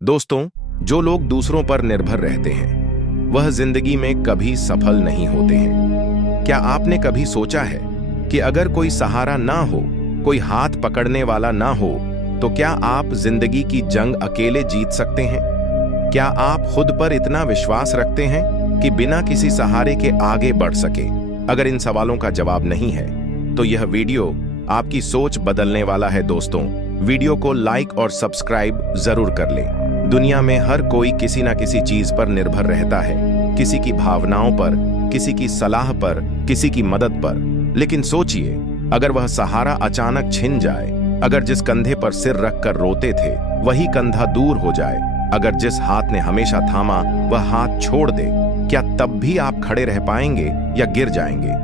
दोस्तों, जो लोग दूसरों पर निर्भर रहते हैं वह जिंदगी में कभी सफल नहीं होते हैं। क्या आपने कभी सोचा है कि अगर कोई सहारा ना हो, कोई हाथ पकड़ने वाला ना हो, तो क्या आप जिंदगी की जंग अकेले जीत सकते हैं? क्या आप खुद पर इतना विश्वास रखते हैं कि बिना किसी सहारे के आगे बढ़ सके? अगर इन सवालों का जवाब नहीं है तो यह वीडियो आपकी सोच बदलने वाला है। दोस्तों, वीडियो को लाइक और सब्सक्राइब जरूर कर लें। दुनिया में हर कोई किसी ना किसी चीज पर निर्भर रहता है, किसी की भावनाओं पर, किसी की सलाह पर, किसी की मदद पर। लेकिन सोचिए, अगर वह सहारा अचानक छिन जाए, अगर जिस कंधे पर सिर रखकर रोते थे वही कंधा दूर हो जाए, अगर जिस हाथ ने हमेशा थामा वह हाथ छोड़ दे, क्या तब भी आप खड़े रह पाएंगे या गिर जाएंगे?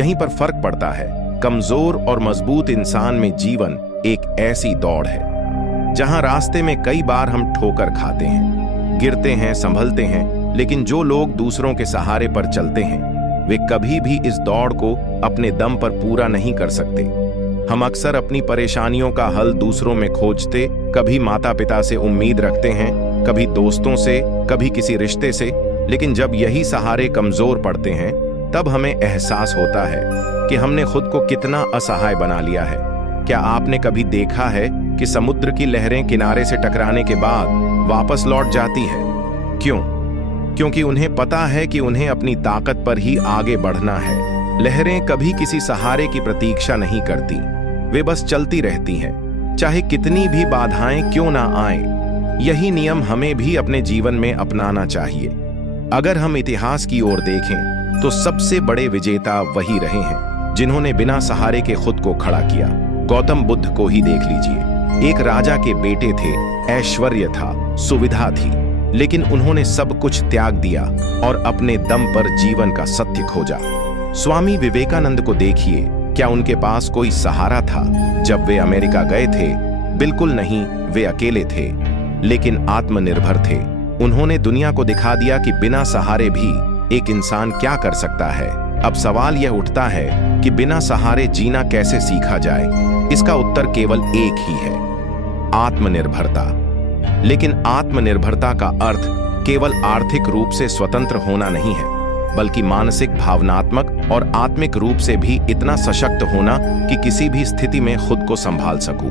यहीं पर फर्क पड़ता है। कमजोर और मजबूत इंसान में जीवन एक ऐसी दौड़ है जहां रास्ते में कई बार हम ठोकर खाते हैं, गिरते हैं, संभलते हैं, लेकिन जो लोग दूसरों के सहारे पर चलते हैं वे कभी भी इस दौड़ को अपने दम पर पूरा नहीं कर सकते। हम अक्सर अपनी परेशानियों का हल दूसरों में खोजते, कभी माता पिता से उम्मीद रखते हैं, कभी दोस्तों से, कभी किसी रिश्ते से, लेकिन जब यही सहारे कमजोर पड़ते हैं तब हमें एहसास होता है कि हमने खुद को कितना असहाय बना लिया है। क्या आपने कभी देखा है कि समुद्र की लहरें किनारे से टकराने के बाद वापस लौट जाती है? क्यों? क्योंकि उन्हें पता है कि उन्हें अपनी ताकत पर ही आगे बढ़ना है। लहरें कभी किसी सहारे की प्रतीक्षा नहीं करती, वे बस चलती रहती हैं, चाहे कितनी भी बाधाएं क्यों ना आएं। यही नियम हमें भी अपने जीवन में अपनाना चाहिए। अगर हम इतिहास की ओर देखें तो सबसे बड़े विजेता वही रहे हैं जिन्होंने बिना सहारे के खुद को खड़ा किया। गौतम बुद्ध को ही देख लीजिए। एक राजा के बेटे थे, ऐश्वर्य था, सुविधा थी, लेकिन उन्होंने सब कुछ त्याग दिया और अपने दम पर जीवन का सत्य खोजा। स्वामी विवेकानंद को देखिए, क्या उनके पास कोई सहारा था जब वे अमेरिका गए थे? बिल्कुल नहीं, वे अकेले थे, लेकिन आत्मनिर्भर थे। उन्होंने दुनिया को दिखा दिया कि बिना सहारे भी एक इंसान क्या कर सकता है। अब सवाल यह उठता है कि बिना सहारे जीना कैसे सीखा जाए? इसका उत्तर केवल एक ही है, आत्मनिर्भरता। लेकिन आत्मनिर्भरता का अर्थ केवल आर्थिक रूप से स्वतंत्र होना नहीं है, बल्कि मानसिक, भावनात्मक और आत्मिक रूप से भी इतना सशक्त होना कि किसी भी स्थिति में खुद को संभाल सकूं।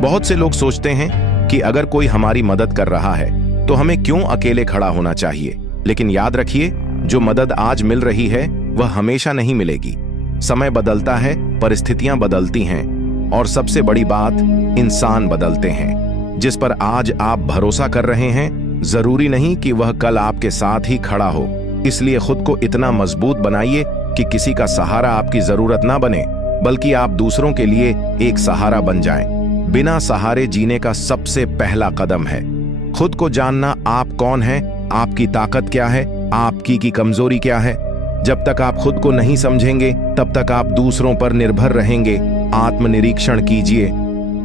बहुत से लोग सोचते हैं कि अगर कोई हमारी मदद कर रहा है तो हमें क्यों अकेले खड़ा होना चाहिए। लेकिन याद रखिए, जो मदद आज मिल रही है वह हमेशा नहीं मिलेगी। समय बदलता है, परिस्थितियां बदलती हैं, और सबसे बड़ी बात, इंसान बदलते हैं। जिस पर आज आप भरोसा कर रहे हैं जरूरी नहीं कि वह कल आपके साथ ही खड़ा हो। इसलिए खुद को इतना मजबूत बनाइए कि किसी का सहारा आपकी जरूरत ना बने, बल्कि आप दूसरों के लिए एक सहारा बन जाएं। बिना सहारे जीने का सबसे पहला कदम है खुद को जानना। आप कौन हैं, आपकी ताकत क्या है, आपकी की कमजोरी क्या है। जब तक आप खुद को नहीं समझेंगे तब तक आप दूसरों पर निर्भर रहेंगे। आत्मनिरीक्षण कीजिए,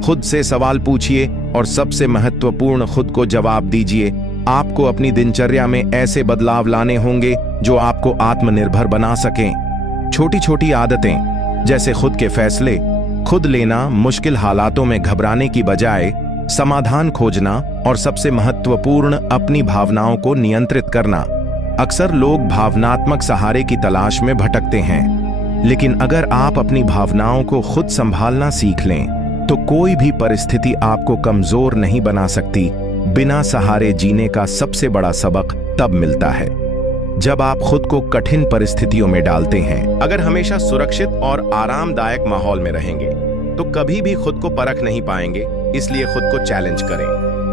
खुद से सवाल पूछिए और सबसे महत्वपूर्ण, खुद को जवाब दीजिए। आपको अपनी दिनचर्या में ऐसे बदलाव लाने होंगे जो आपको आत्मनिर्भर बना सकें। छोटी छोटी आदतें जैसे खुद के फैसले खुद लेना, मुश्किल हालातों में घबराने की बजाय समाधान खोजना, और सबसे महत्वपूर्ण, अपनी भावनाओं को नियंत्रित करना। अक्सर लोग भावनात्मक सहारे की तलाश में भटकते हैं, लेकिन अगर आप अपनी भावनाओं को खुद संभालना सीख लें तो कोई भी परिस्थिति आपको कमजोर नहीं बना सकती। बिना सहारे जीने का सबसे बड़ा सबक तब मिलता है जब आप खुद को कठिन परिस्थितियों में डालते हैं। अगर हमेशा सुरक्षित और आरामदायक माहौल में रहेंगे तो कभी भी खुद को परख नहीं पाएंगे। इसलिए खुद को चैलेंज करें,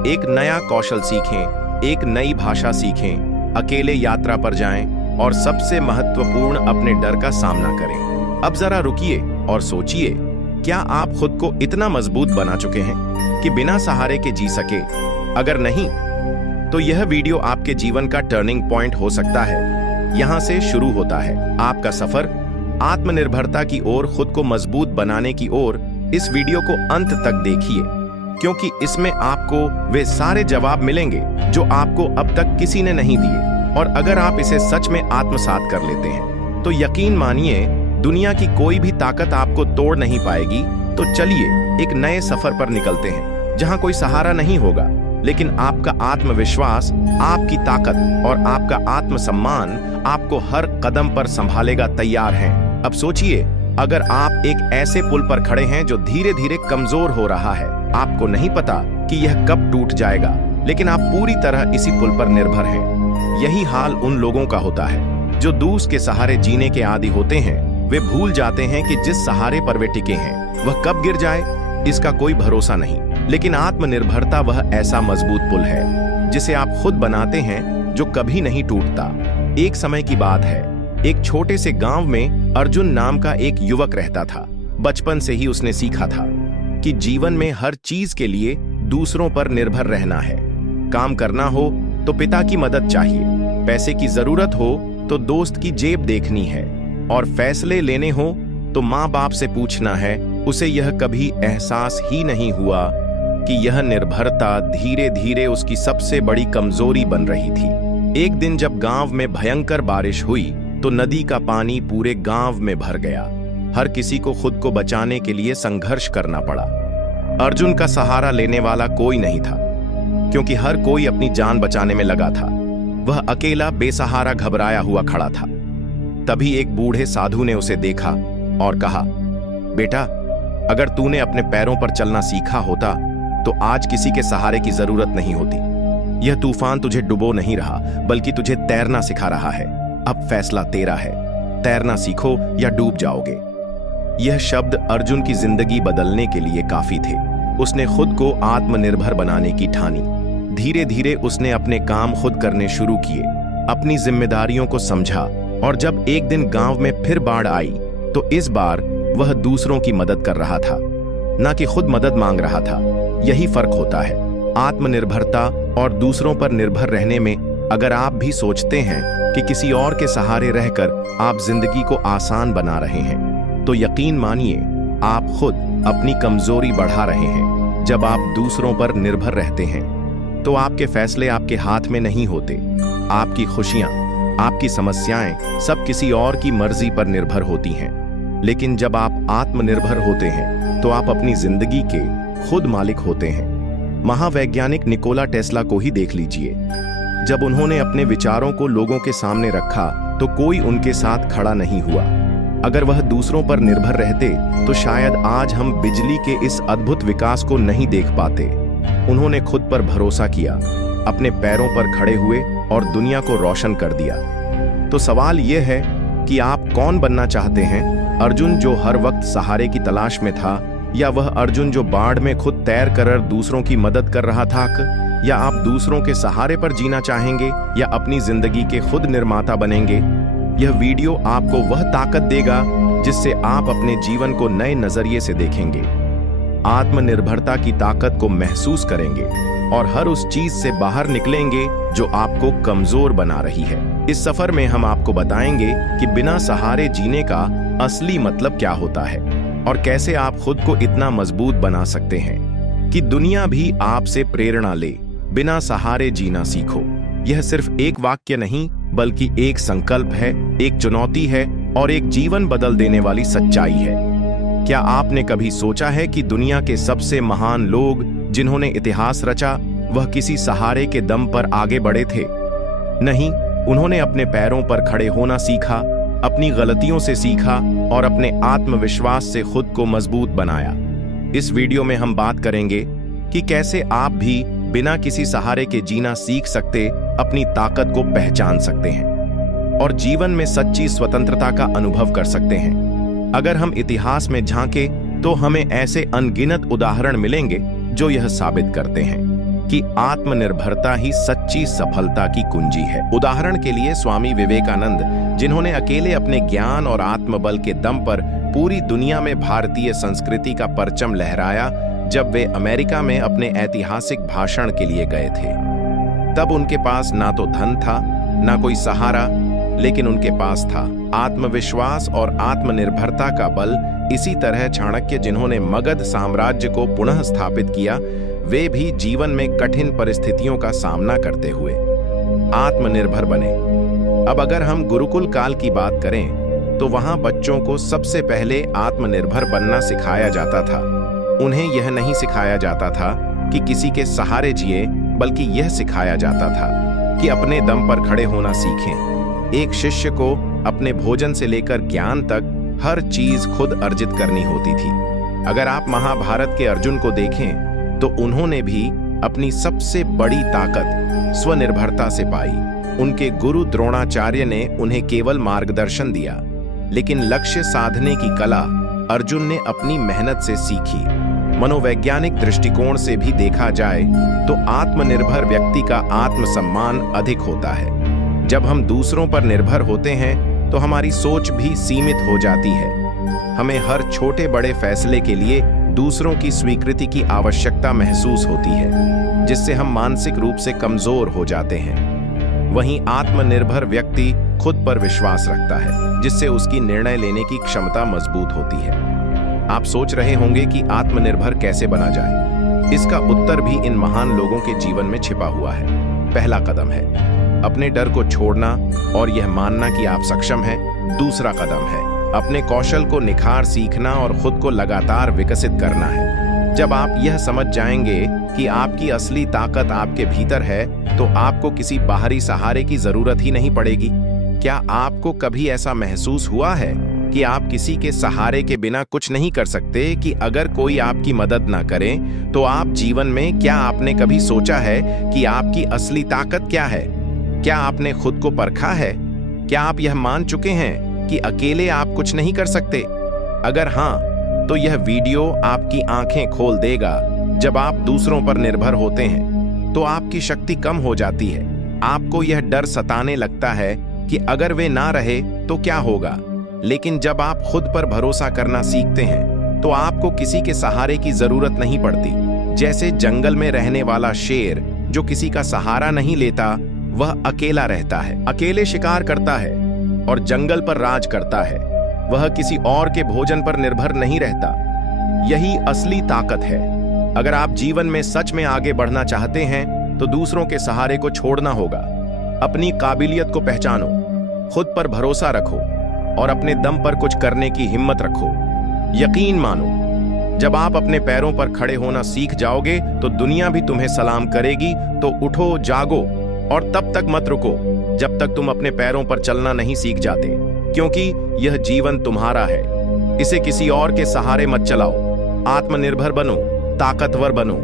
एक नया कौशल सीखें, एक नई भाषा सीखें, अकेले यात्रा पर जाएं, और सबसे महत्वपूर्ण, अपने डर का सामना करें। अब जरा रुकिए और सोचिए, क्या आप खुद को इतना मजबूत बना चुके हैं कि बिना सहारे के जी सके? अगर नहीं, तो यह वीडियो आपके जीवन का टर्निंग पॉइंट हो सकता है। यहां से शुरू होता है आपका सफर आत्मनिर्भरता की ओर, खुद को मजबूत बनाने की ओर। इस वीडियो को अंत तक देखिए, क्योंकि इसमें आपको वे सारे जवाब मिलेंगे जो आपको अब तक किसी ने नहीं दिए। और अगर आप इसे सच में आत्मसात कर लेते हैं तो यकीन मानिए, दुनिया की कोई भी ताकत आपको तोड़ नहीं पाएगी। तो चलिए एक नए सफर पर निकलते हैं जहां कोई सहारा नहीं होगा, लेकिन आपका आत्मविश्वास, आपकी ताकत और आपका आत्मसम्मान आपको हर कदम पर संभालेगा। तैयार हैं? अब सोचिए, अगर आप एक ऐसे पुल पर खड़े हैं जो धीरे धीरे कमजोर हो रहा है, आपको नहीं पता कि यह कब टूट जाएगा, लेकिन आप पूरी तरह इसी पुल पर निर्भर हैं। यही हाल उन लोगों का होता है जो दूसरों के सहारे जीने के आदी होते हैं। वे भूल जाते हैं कि जिस सहारे पर वे टिके हैं वह कब गिर जाए इसका कोई भरोसा नहीं। लेकिन आत्मनिर्भरता वह ऐसा मजबूत पुल है जिसे आप खुद बनाते हैं, जो कभी नहीं टूटता। एक समय की बात है, एक छोटे से गांव में अर्जुन नाम का एक युवक रहता था। बचपन से ही उसने सीखा था कि जीवन में हर चीज के लिए दूसरों पर निर्भर रहना है। काम करना हो तो पिता की मदद चाहिए, पैसे की जरूरत हो तो दोस्त की जेब देखनी है, और फैसले लेने हो तो माँ बाप से पूछना है। उसे यह कभी एहसास ही नहीं हुआ कि यह निर्भरता धीरे धीरे उसकी सबसे बड़ी कमजोरी बन रही थी। एक दिन जब गांव में भयंकर बारिश हुई तो नदी का पानी पूरे गांव में भर गया। हर किसी को खुद को बचाने के लिए संघर्ष करना पड़ा। अर्जुन का सहारा लेने वाला कोई नहीं था, क्योंकि हर कोई अपनी जान बचाने में लगा था। वह अकेला बेसहारा घबराया हुआ खड़ा था। तभी एक बूढ़े साधु ने उसे देखा और कहा, बेटा, अगर तूने अपने पैरों पर चलना सीखा होता तो आज किसी के सहारे की जरूरत नहीं होती। यह तूफान तुझे डुबो नहीं रहा, बल्कि तुझे तैरना सिखा रहा है। अब फैसला तेरा है, तैरना सीखो या डूब जाओगे। यह शब्द अर्जुन की जिंदगी बदलने के लिए काफी थे। उसने खुद को आत्मनिर्भर बनाने की ठानी। धीरे धीरे उसने अपने काम खुद करने शुरू किए, अपनी जिम्मेदारियों को समझा, और जब एक दिन गांव में फिर बाढ़ आई तो इस बार वह दूसरों की मदद कर रहा था, ना कि खुद मदद मांग रहा था। यही फर्क होता है आत्मनिर्भरता और दूसरों पर निर्भर रहने में। अगर आप भी सोचते हैं कि किसी और के सहारे रहकर आप जिंदगी को आसान बना रहे हैं, तो यकीन मानिए आप खुद अपनी कमजोरी बढ़ा रहे हैं। जब आप दूसरों पर निर्भर रहते हैं तो आपके फैसले आपके हाथ में नहीं होते। आपकी खुशियां, आपकी समस्याएं सब किसी और की मर्जी पर निर्भर होती हैं। लेकिन जब आप आत्मनिर्भर होते हैं तो आप अपनी जिंदगी के खुद मालिक होते हैं। महावैज्ञानिक निकोला टेस्ला को ही देख लीजिए। जब उन्होंने अपने विचारों को लोगों के सामने रखा तो कोई उनके साथ खड़ा नहीं हुआ। अगर वह दूसरों पर निर्भर रहते तो शायद आज हम बिजली के इस अद्भुत विकास को नहीं देख पाते। उन्होंने खुद पर भरोसा किया, अपने पैरों पर खड़े हुए और दुनिया को रोशन कर दिया। तो सवाल यह है कि आप कौन बनना चाहते हैं? अर्जुन जो हर वक्त सहारे की तलाश में था, या वह अर्जुन जो बाढ़ में खुद तैर कर दूसरों की मदद कर रहा था? या आप दूसरों के सहारे पर जीना चाहेंगे या अपनी जिंदगी के खुद निर्माता बनेंगे? यह वीडियो आपको वह ताकत देगा जिससे आप अपने जीवन को नए नजरिए से देखेंगे, आत्मनिर्भरता की ताकत को महसूस करेंगे और हर उस चीज से बाहर निकलेंगे जो आपको कमजोर बना रही है। इस सफर में हम आपको बताएंगे कि बिना सहारे जीने का असली मतलब क्या होता है और कैसे आप खुद को इतना मजबूत बना सकते हैं कि दुनिया भी आपसे प्रेरणा ले। बिना सहारे जीना सीखो। यह सिर्फ एक वाक्य नहीं, बल्कि एक संकल्प है, एक चुनौती है और एक जीवन बदल देने वाली सच्चाई है। क्या आपने कभी सोचा है कि दुनिया के सबसे महान लोग जिन्होंने इतिहास रचा, वह किसी सहारे के दम पर आगे बढ़े थे? नहीं, उन्होंने अपने पैरों पर खड़े होना सीखा, अपनी गलतियों से सीखा और अपने आत्मविश्वास से खुद को मजबूत बनाया। इस वीडियो में हम बात करेंगे कि कैसे आप भी बिना किसी सहारे के जीना सीख सकते, अपनी ताकत को पहचान सकते हैं और जीवन में सच्ची स्वतंत्रता का अनुभव कर सकते हैं। अगर हम इतिहास में झांकें तो हमें ऐसे अनगिनत उदाहरण मिलेंगे जो यह साबित करते हैं कि आत्मनिर्भरता ही सच्ची सफलता की कुंजी है। उदाहरण के लिए स्वामी विवेकानंद, जिन्होंने अकेले अपने ज्ञान और आत्मबल के दम पर पूरी दुनिया में भारतीय संस्कृति का परचम लहराया। जब वे अमेरिका में अपने ऐतिहासिक भाषण के लिए गए थे, तब उनके पास ना तो धन था, ना कोई सहारा, लेकिन उनके पास था आत्मविश्वास और आत्मनिर्भरता का बल। इसी तरह चाणक्य, जिन्होंने मगध साम्राज्य को पुनः स्थापित किया, वे भी जीवन में कठिन परिस्थितियों का सामना करते हुए आत्मनिर्भर बने। अब अगर हम गुरुकुल काल की बात करें तो वहां बच्चों को सबसे पहले आत्मनिर्भर बनना सिखाया जाता था। उन्हें यह नहीं सिखाया जाता था कि किसी के सहारे जिए, बल्कि यह सिखाया जाता था कि अपने दम पर खड़े होना सीखें। एक शिष्य को अपने भोजन से लेकर ज्ञान तक हर चीज खुद अर्जित करनी होती थी। अगर आप महाभारत के अर्जुन को देखें तो उन्होंने भी अपनी सबसे बड़ी ताकत स्वनिर्भरता से पाई। उनके गुरु द्रोणाचार्य ने उन्हें केवल मार्गदर्शन दिया, लेकिन लक्ष्य साधने की कला अर्जुन ने अपनी मेहनत से सीखी। मनोवैज्ञानिक दृष्टिकोण से भी देखा जाए तो आत्मनिर्भर व्यक्ति का आत्मसम्मान अधिक होता है। जब हम दूसरों पर निर्भर होते हैं तो हमारी सोच भी सीमित हो जाती है। हमें हर छोटे बड़े फैसले के लिए दूसरों की स्वीकृति की आवश्यकता महसूस होती है, जिससे हम मानसिक रूप से कमजोर हो जाते हैं। वहीं आत्मनिर्भर व्यक्ति खुद पर विश्वास रखता है, जिससे उसकी निर्णय लेने की क्षमता मजबूत होती है। आप सोच रहे होंगे कि आत्मनिर्भर कैसे बना जाए। इसका उत्तर भी इन महान लोगों के जीवन में छिपा हुआ है। पहला कदम है अपने डर को छोड़ना और यह मानना कि आप सक्षम हैं। दूसरा कदम है अपने कौशल को निखार सीखना और खुद को लगातार विकसित करना है। जब आप यह समझ जाएंगे कि आपकी असली ताकत आपके भीतर है, तो आपको किसी बाहरी सहारे की जरूरत ही नहीं पड़ेगी। क्या आपको कभी ऐसा महसूस हुआ है कि आप किसी के सहारे के बिना कुछ नहीं कर सकते, कि अगर कोई आपकी मदद ना करे तो आप जीवन में क्या आपने कभी सोचा है कि आपकी असली ताकत क्या है? क्या आपने खुद को परखा है? क्या आप यह मान चुके हैं कि अकेले आप कुछ नहीं कर सकते? अगर हाँ, तो यह वीडियो आपकी आंखें खोल देगा। जब आप दूसरों पर निर्भर होते हैं तो आपकी शक्ति कम हो जाती है। आपको यह डर सताने लगता है कि अगर वे ना रहे तो क्या होगा। लेकिन जब आप खुद पर भरोसा करना सीखते हैं तो आपको किसी के सहारे की जरूरत नहीं पड़ती। जैसे जंगल में रहने वाला शेर जो किसी का सहारा नहीं लेता, वह अकेला रहता है, अकेले शिकार करता है और जंगल पर राज करता है। वह किसी और के भोजन पर निर्भर नहीं रहता। यही असली ताकत है। अगर आप जीवन में सच में आगे बढ़ना चाहते हैं तो दूसरों के सहारे को छोड़ना होगा। अपनी काबिलियत को पहचानो, खुद पर भरोसा रखो और अपने दम पर कुछ करने की हिम्मत रखो। यकीन मानो, जब आप अपने पैरों पर खड़े होना सीख जाओगे तो दुनिया भी तुम्हें सलाम करेगी। तो उठो, जागो और तब तक मत रुको जब तक तुम अपने पैरों पर चलना नहीं सीख जाते, क्योंकि यह जीवन तुम्हारा है। इसे किसी और के सहारे मत चलाओ। आत्मनिर्भर बनो, ताकतवर बनो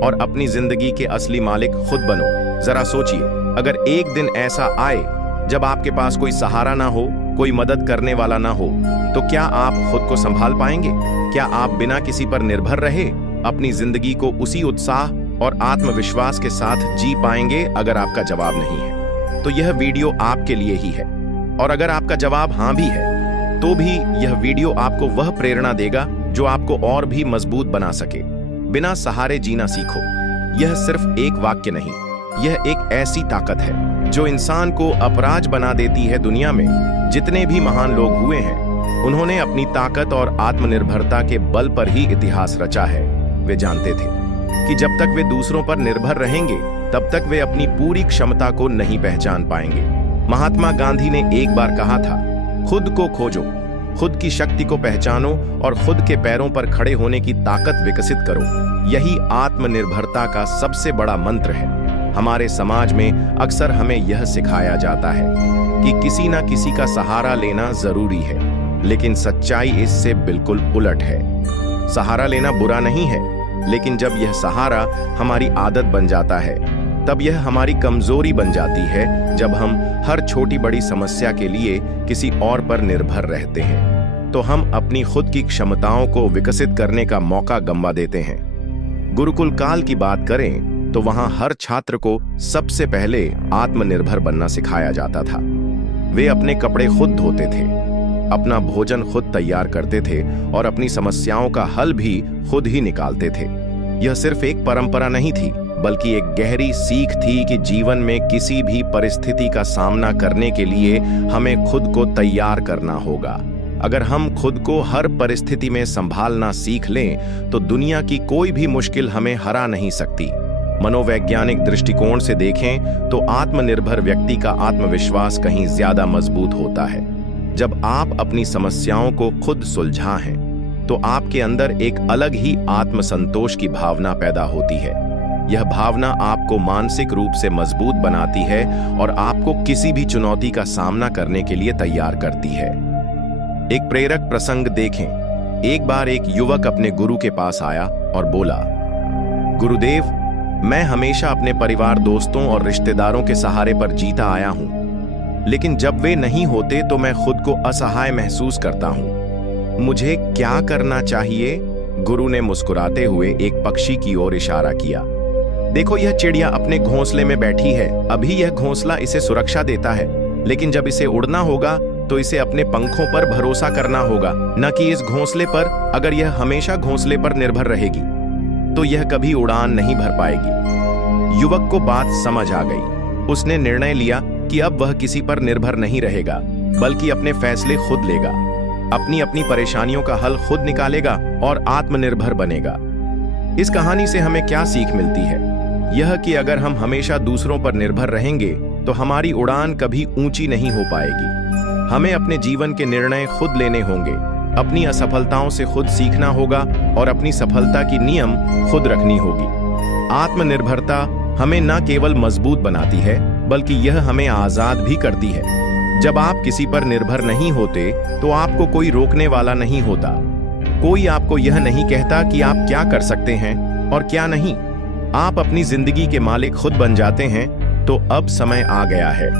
और अपनी जिंदगी के असली मालिक खुद बनो। जरा सोचिए, अगर एक दिन ऐसा आए जब आपके पास कोई सहारा ना हो, कोई मदद करने वाला ना हो, तो क्या आप खुद को संभाल पाएंगे? क्या आप बिना किसी पर निर्भर रहे अपनी जिंदगी को उसी उत्साह और आत्मविश्वास के साथ जी पाएंगे? अगर आपका जवाब नहीं है तो यह वीडियो आपके लिए ही है, और अगर आपका जवाब हाँ भी है तो भी यह वीडियो आपको वह प्रेरणा देगा जो आपको और भी मजबूत बना सके। बिना सहारे जीना सीखो। यह सिर्फ एक वाक्य नहीं, यह एक ऐसी ताकत है जो इंसान को अपराज बना देती है। दुनिया में जितने भी महान लोग हुए हैं, उन्होंने अपनी ताकत और आत्मनिर्भरता के बल पर ही इतिहास रचा है। वे जानते थे कि जब तक वे दूसरों पर निर्भर रहेंगे तब तक वे अपनी पूरी क्षमता को नहीं पहचान पाएंगे। महात्मा गांधी ने एक बार कहा था, खुद को खोजो, खुद की शक्ति को पहचानो और खुद के पैरों पर खड़े होने की ताकत विकसित करो। यही आत्मनिर्भरता का सबसे बड़ा मंत्र है। हमारे समाज में अक्सर हमें यह सिखाया जाता है कि किसी ना किसी का सहारा लेना जरूरी है, लेकिन सच्चाई इससे बिल्कुल उलट है। सहारा लेना बुरा नहीं है, लेकिन जब यह सहारा हमारी आदत बन जाता है, तब यह हमारी कमजोरी बन जाती है। जब हम हर छोटी बड़ी समस्या के लिए किसी और पर निर्भर रहते हैं, तो हम अपनी खुद की क्षमताओं को विकसित करने का मौका गंवा देते हैं। गुरुकुल काल की बात करें तो वहां हर छात्र को सबसे पहले आत्मनिर्भर बनना सिखाया जाता था। वे अपने कपड़े खुद धोते थे, अपना भोजन खुद तैयार करते थे और अपनी समस्याओं का हल भी खुद ही निकालते थे। यह सिर्फ एक परंपरा नहीं थी, बल्कि एक गहरी सीख थी कि जीवन में किसी भी परिस्थिति का सामना करने के लिए हमें खुद को तैयार करना होगा। अगर हम खुद को हर परिस्थिति में संभालना सीख लें तो दुनिया की कोई भी मुश्किल हमें हरा नहीं सकती। मनोवैज्ञानिक दृष्टिकोण से देखें तो आत्मनिर्भर व्यक्ति का आत्मविश्वास कहीं ज्यादा मजबूत होता है। जब आप अपनी समस्याओं को खुद सुलझाएं तो आपके अंदर एक अलग ही आत्मसंतोष की भावना पैदा होती है। यह भावना आपको मानसिक रूप से मजबूत बनाती है और आपको किसी भी चुनौती का सामना करने के लिए तैयार करती है। एक प्रेरक प्रसंग देखें। एक बार एक युवक अपने गुरु के पास आया और बोला, गुरुदेव, मैं हमेशा अपने परिवार, दोस्तों और रिश्तेदारों के सहारे पर जीता आया हूं, लेकिन जब वे नहीं होते तो मैं खुद को असहाय महसूस करता हूं। मुझे क्या करना चाहिए? गुरु ने मुस्कुराते हुए एक पक्षी की ओर इशारा किया। देखो, यह चिड़िया अपने घोंसले में बैठी है। अभी यह घोंसला इसे सुरक्षा देता है, लेकिन जब इसे उड़ना होगा तो इसे अपने पंखों पर भरोसा करना होगा, न कि इस घोंसले पर। अगर यह हमेशा घोंसले पर निर्भर रहेगी तो यह कभी उड़ान नहीं भर पाएगी। युवक को बात समझ आ गई। उसने निर्णय लिया कि अब वह किसी पर निर्भर नहीं रहेगा, बल्कि अपने फैसले खुद लेगा, अपनी अपनी परेशानियों का हल खुद निकालेगा और आत्मनिर्भर बनेगा। इस कहानी से हमें क्या सीख मिलती है? यह कि अगर हम हमेशा दूसरों पर निर्भर रहेंगे तो हमारी उड़ान कभी ऊंची नहीं हो पाएगी। हमें अपने जीवन के निर्णय खुद लेने होंगे, अपनी असफलताओं से खुद सीखना होगा और अपनी सफलता की नियम खुद रखनी होगी। आत्मनिर्भरता हमें न केवल मजबूत बनाती है, बल्कि यह हमें आजाद भी करती है। जब आप किसी पर निर्भर नहीं होते तो आपको कोई रोकने वाला नहीं होता। कोई आपको यह नहीं कहता कि आप क्या कर सकते हैं और क्या नहीं। आप अपनी जिंदगी के मालिक खुद बन जाते हैं। तो अब समय आ गया है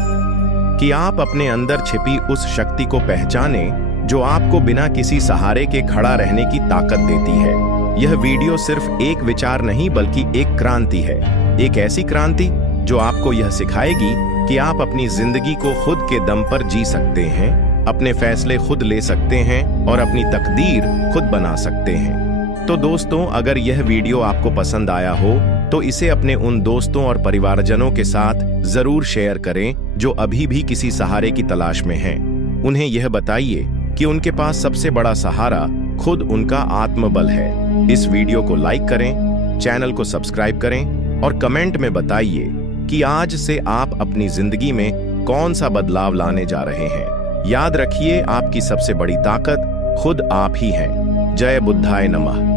कि आप अपने अंदर छिपी उस शक्ति को पहचाने जो आपको बिना किसी सहारे के खड़ा रहने की ताकत देती है। यह वीडियो सिर्फ एक विचार नहीं, बल्कि एक क्रांति है। एक ऐसी क्रांति जो आपको यह सिखाएगी कि आप अपनी जिंदगी को खुद के दम पर जी सकते हैं, अपने फैसले खुद ले सकते हैं और अपनी तकदीर खुद बना सकते हैं। तो दोस्तों, अगर यह वीडियो आपको पसंद आया हो तो इसे अपने उन दोस्तों और परिवारजनों के साथ जरूर शेयर करें जो अभी भी किसी सहारे की तलाश में हैं। उन्हें यह बताइए कि उनके पास सबसे बड़ा सहारा खुद उनका आत्मबल है। इस वीडियो को लाइक करें, चैनल को सब्सक्राइब करें और कमेंट में बताइए कि आज से आप अपनी जिंदगी में कौन सा बदलाव लाने जा रहे हैं। याद रखिए, आपकी सबसे बड़ी ताकत खुद आप ही हैं। जय बुद्धाय नमः।